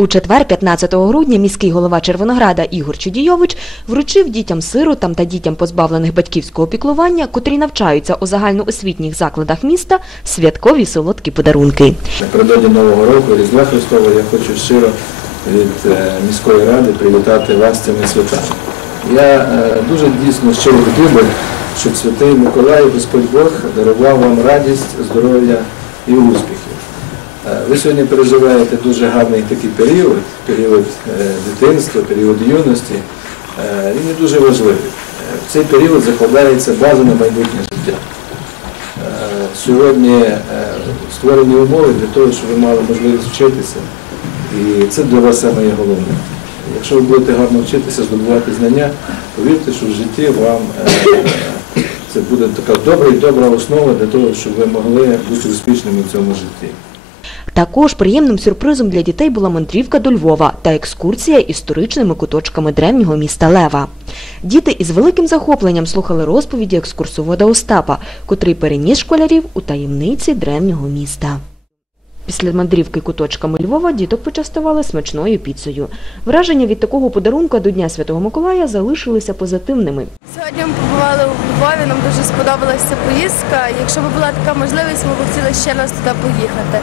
У четвер, 15 грудня, міський голова Червонограда Ігор Чудійович вручив дітям-сиротам та дітям позбавлених батьківського піклування, котрі навчаються у загальноосвітніх закладах міста, святкові солодкі подарунки. Напередодні Нового року, Різдва Христового, я хочу щиро від е, міської ради привітати вас цими святами. Я е, дуже дійсно щиро хотів би, щоб святий Миколай, Господь Бог, дарував вам радість, здоров'я і успіхів. Е, Ви сьогодні переживаєте дуже гарний такий період, період е, дитинства, період юності. Е, Він є дуже важливий. В цей період закладається база на майбутнє життя. Сьогодні створені умови для того, щоб ви мали можливість вчитися. І це для вас саме головне. Якщо ви будете гарно вчитися, здобувати знання, повірте, що в житті вам це буде така добра і добра основа для того, щоб ви могли бути успішними в цьому житті. Також приємним сюрпризом для дітей була мандрівка до Львова та екскурсія історичними куточками древнього міста Лева. Діти із великим захопленням слухали розповіді екскурсовода Остапа, котрий переніс школярів у таємниці древнього міста. Після мандрівки куточками Львова діток почастували смачною піцею. Враження від такого подарунка до Дня Святого Миколая залишилися позитивними. Сьогодні ми побували у Львові, нам дуже сподобалася ця поїздка. Якщо б була така можливість, ми б хотіли ще раз туди поїхати.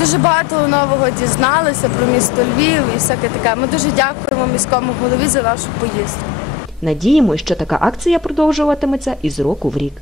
Дуже багато нового дізналися про місто Львів і всяке таке. Ми дуже дякуємо міському голові за нашу поїздку. Надіємося, що така акція продовжуватиметься із року в рік.